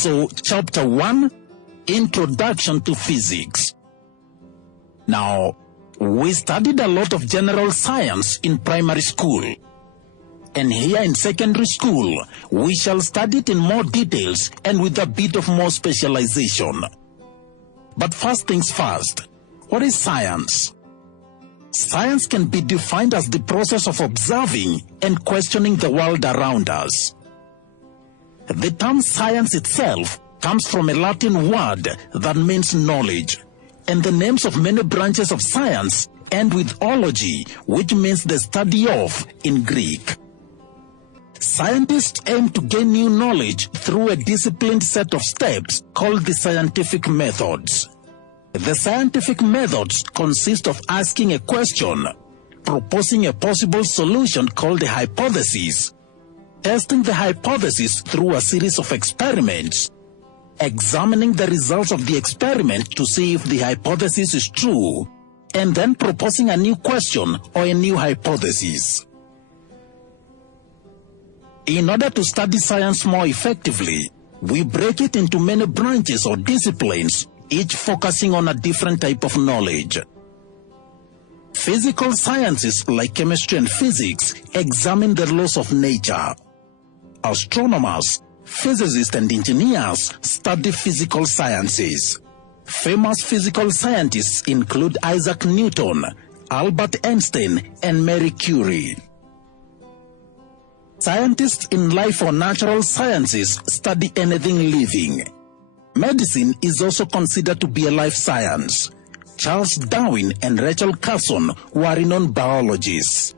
So, Chapter 1, Introduction to Physics. Now, we studied a lot of general science in primary school. And here in secondary school, we shall study it in more details and with a bit of more specialization. But first things first, what is science? Science can be defined as the process of observing and questioning the world around us. The term science itself comes from a Latin word that means knowledge, and the names of many branches of science end with ology, which means the study of in Greek. Scientists aim to gain new knowledge through a disciplined set of steps called the scientific methods. The scientific methods consist of asking a question, proposing a possible solution called a hypothesis, testing the hypothesis through a series of experiments, examining the results of the experiment to see if the hypothesis is true, and then proposing a new question or a new hypothesis. In order to study science more effectively, we break it into many branches or disciplines, each focusing on a different type of knowledge. Physical sciences like chemistry and physics examine the laws of nature. Astronomers, physicists and engineers study physical sciences. Famous physical scientists include Isaac Newton, Albert Einstein, and Marie Curie. Scientists in life or natural sciences study anything living. Medicine is also considered to be a life science. Charles Darwin and Rachel Carson were renowned biologists.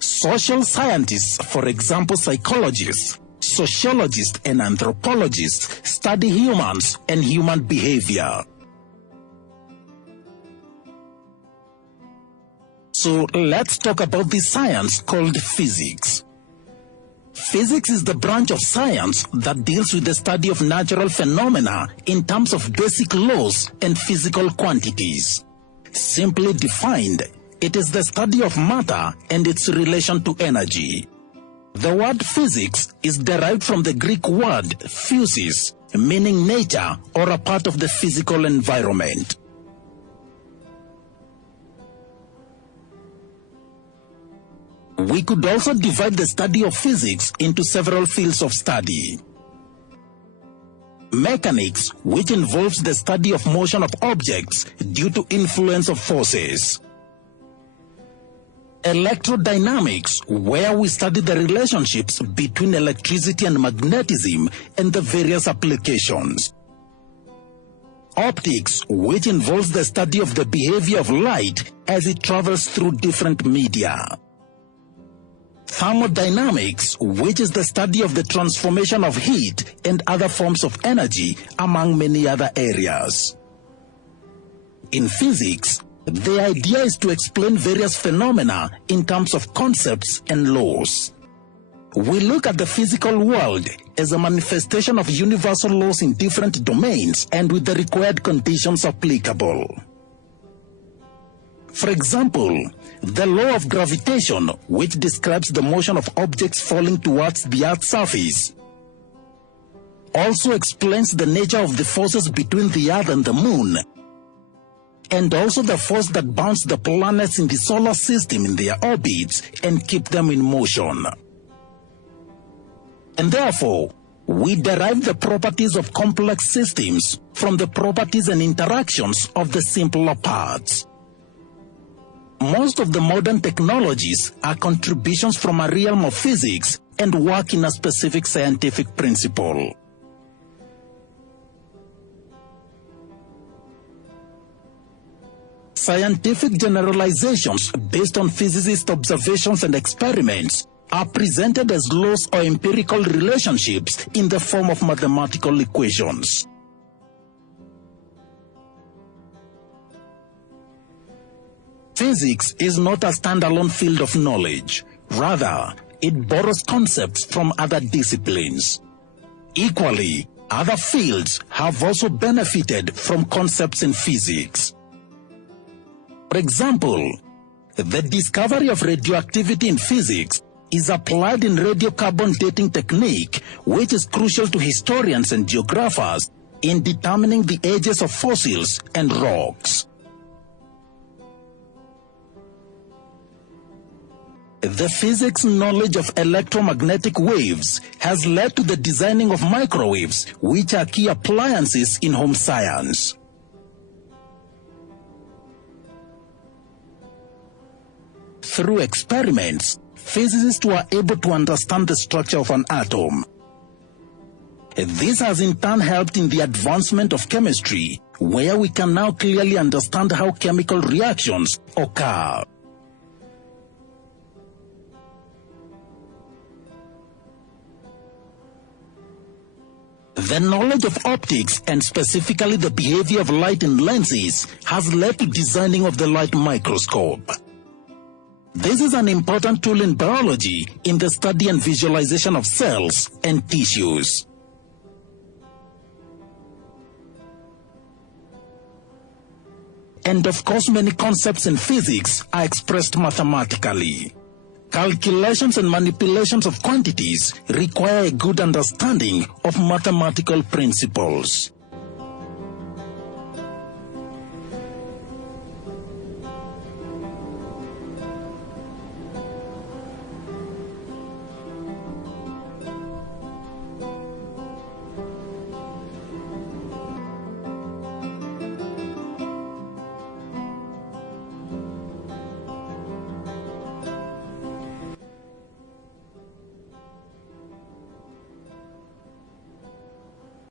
Social scientists, for example psychologists, sociologists and anthropologists, study humans and human behavior. So let's talk about the science called physics. Physics is the branch of science that deals with the study of natural phenomena in terms of basic laws and physical quantities. Simply defined, it is the study of matter and its relation to energy. The word physics is derived from the Greek word physis, meaning nature or a part of the physical environment. We could also divide the study of physics into several fields of study. Mechanics, which involves the study of motion of objects due to influence of forces. Electrodynamics, where we study the relationships between electricity and magnetism and the various applications. Optics, which involves the study of the behavior of light as it travels through different media. Thermodynamics, which is the study of the transformation of heat and other forms of energy, among many other areas. In physics, the idea is to explain various phenomena in terms of concepts and laws. We look at the physical world as a manifestation of universal laws in different domains and with the required conditions applicable. For example, the law of gravitation, which describes the motion of objects falling towards the Earth's surface, also explains the nature of the forces between the Earth and the Moon, and also the force that bounds the planets in the solar system in their orbits and keep them in motion. And therefore, we derive the properties of complex systems from the properties and interactions of the simpler parts. Most of the modern technologies are contributions from a realm of physics and work in a specific scientific principle. Scientific generalizations based on physicist observations and experiments are presented as laws or empirical relationships in the form of mathematical equations. Physics is not a standalone field of knowledge. Rather, it borrows concepts from other disciplines. Equally, other fields have also benefited from concepts in physics. For example, the discovery of radioactivity in physics is applied in radiocarbon dating technique, which is crucial to historians and geographers in determining the ages of fossils and rocks. The physics knowledge of electromagnetic waves has led to the designing of microwaves, which are key appliances in home science. Through experiments, physicists were able to understand the structure of an atom. This has in turn helped in the advancement of chemistry, where we can now clearly understand how chemical reactions occur. The knowledge of optics, and specifically the behavior of light in lenses, has led to designing of the light microscope. This is an important tool in biology in the study and visualization of cells and tissues. And of course, many concepts in physics are expressed mathematically. Calculations and manipulations of quantities require a good understanding of mathematical principles.